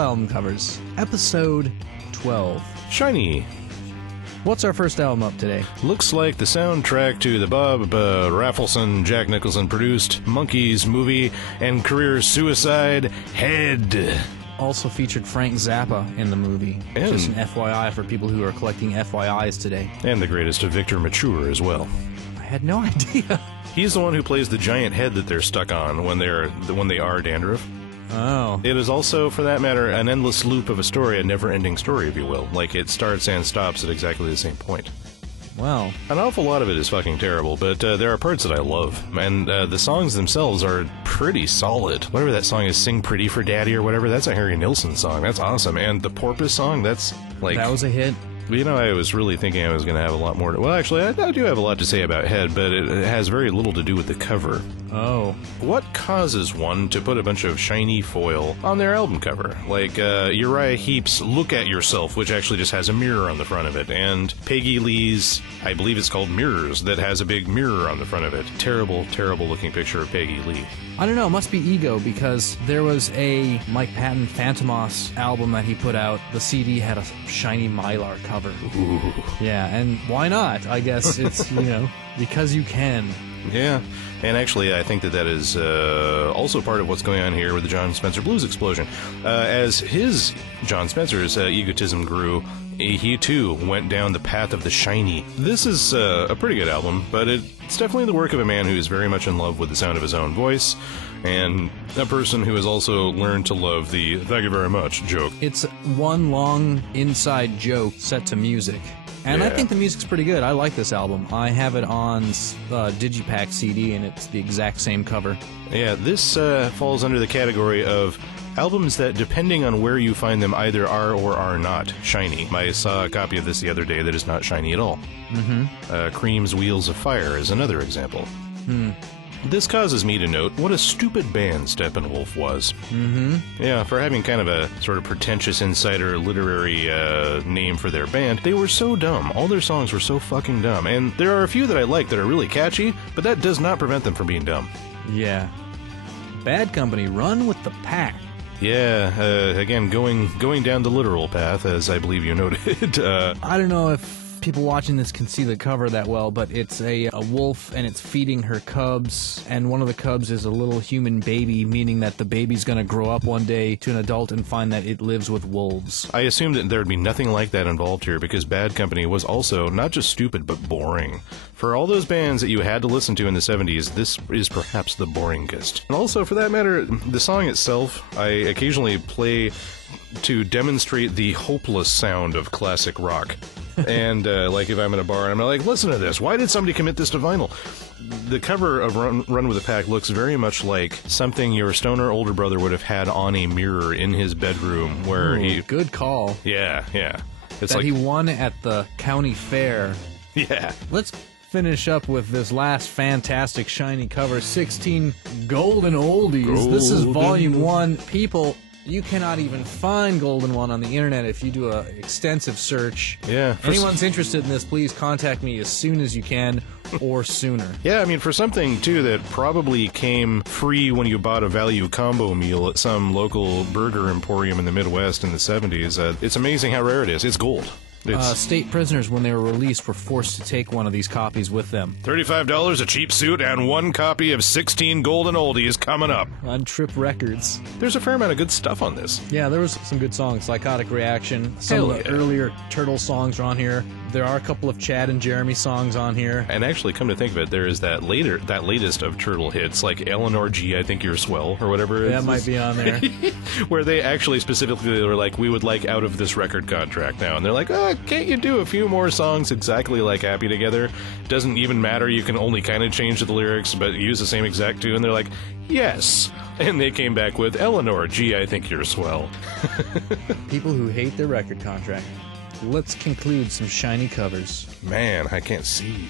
Cool Album Covers, episode 12. Shiny. What's our first album up today? Looks like the soundtrack to the Bob Raffleson, Jack Nicholson produced Monkees movie and career suicide, Head. Also featured Frank Zappa in the movie. And just an FYI for people who are collecting FYIs today. And the greatest of Victor Mature as well. I had no idea. He's the one who plays the giant head that they're stuck on when they are dandruff. Oh. It is also, for that matter, an endless loop of a story, a never-ending story, if you will. Like, it starts and stops at exactly the same point. Well. An awful lot of it is fucking terrible, but there are parts that I love. And the songs themselves are pretty solid. Whatever that song is, Sing Pretty for Daddy or whatever, that's a Harry Nilsson song. That's awesome. And the Porpoise song, that's like... That was a hit. You know, I was really thinking I was going to have a lot more... Well, actually, I do have a lot to say about Head, but it has very little to do with the cover. Oh. What causes one to put a bunch of shiny foil on their album cover? Like Uriah Heep's Look at Yourself, which actually just has a mirror on the front of it, and Peggy Lee's, I believe it's called Mirrors, that has a big mirror on the front of it. Terrible, terrible looking picture of Peggy Lee. I don't know, it must be ego, because there was a Mike Patton Phantomos album that he put out. The CD had a shiny Mylar cover. Ooh. Yeah, and why not? I guess it's, you know, because you can. Yeah, and actually I think that is also part of what's going on here with the John Spencer Blues explosion. As John Spencer's egotism grew, he too went down the path of the shiny. This is a pretty good album, but it's definitely the work of a man who is very much in love with the sound of his own voice, and a person who has also learned to love the "thank you very much" joke. It's one long inside joke set to music. And yeah. I think the music's pretty good. I like this album. I have it on Digipack CD, and it's the exact same cover. Yeah, this falls under the category of albums that, depending on where you find them, either are or are not shiny. I saw a copy of this the other day that is not shiny at all. Mm-hmm. Cream's Wheels of Fire is another example. Hmm. This causes me to note what a stupid band Steppenwolf was. Mm-hmm. Yeah, for having kind of a sort of pretentious insider literary name for their band, they were so dumb. All their songs were so fucking dumb. And there are a few that I like that are really catchy, but that does not prevent them from being dumb. Yeah. Bad Company, run with the pack. Yeah, again, going down the literal path, as I believe you noted. I don't know if people watching this can see the cover that well, but it's a wolf, and it's feeding her cubs, and one of the cubs is a little human baby, meaning that the baby's gonna grow up one day to an adult and find that it lives with wolves. I assumed that there'd be nothing like that involved here, because Bad Company was also not just stupid, but boring. For all those bands that you had to listen to in the 70s, this is perhaps the boringest. And also, for that matter, the song itself, I occasionally play to demonstrate the hopeless sound of classic rock. And, like, if I'm in a bar and I'm like, listen to this, why did somebody commit this to vinyl? The cover of Run with the Pack looks very much like something your stoner older brother would have had on a mirror in his bedroom where he... Good call. Yeah, yeah. It's that like he won at the county fair. Yeah. Let's finish up with this last fantastic shiny cover, 16 Golden Oldies. This is Volume 1. People... You cannot even find Golden One on the internet if you do an extensive search. Yeah. Anyone's interested in this, please contact me as soon as you can, or sooner. Yeah, I mean, for something, too, that probably came free when you bought a value combo meal at some local burger emporium in the Midwest in the 70s, it's amazing how rare it is. It's gold. State prisoners, when they were released, were forced to take one of these copies with them. $35, a cheap suit, and one copy of 16 Golden Oldies coming up. On Trip Records. There's a fair amount of good stuff on this. Yeah, there was some good songs. Psychotic Reaction. Some of the earlier Turtle songs are on here. There are a couple of Chad and Jeremy songs on here. And actually, come to think of it, there is that latest of Turtle hits, like Eleanor G, I Think You're Swell, or whatever. That might be on there. Where they actually specifically were like, we would like out of this record contract now. And they're like, can't you do a few more songs exactly like Happy Together? Doesn't even matter, you can only kind of change the lyrics, but use the same exact tune. And they're like, yes. And they came back with Eleanor G, I Think You're Swell. People who hate their record contract. Let's conclude some shiny covers. Man, I can't see.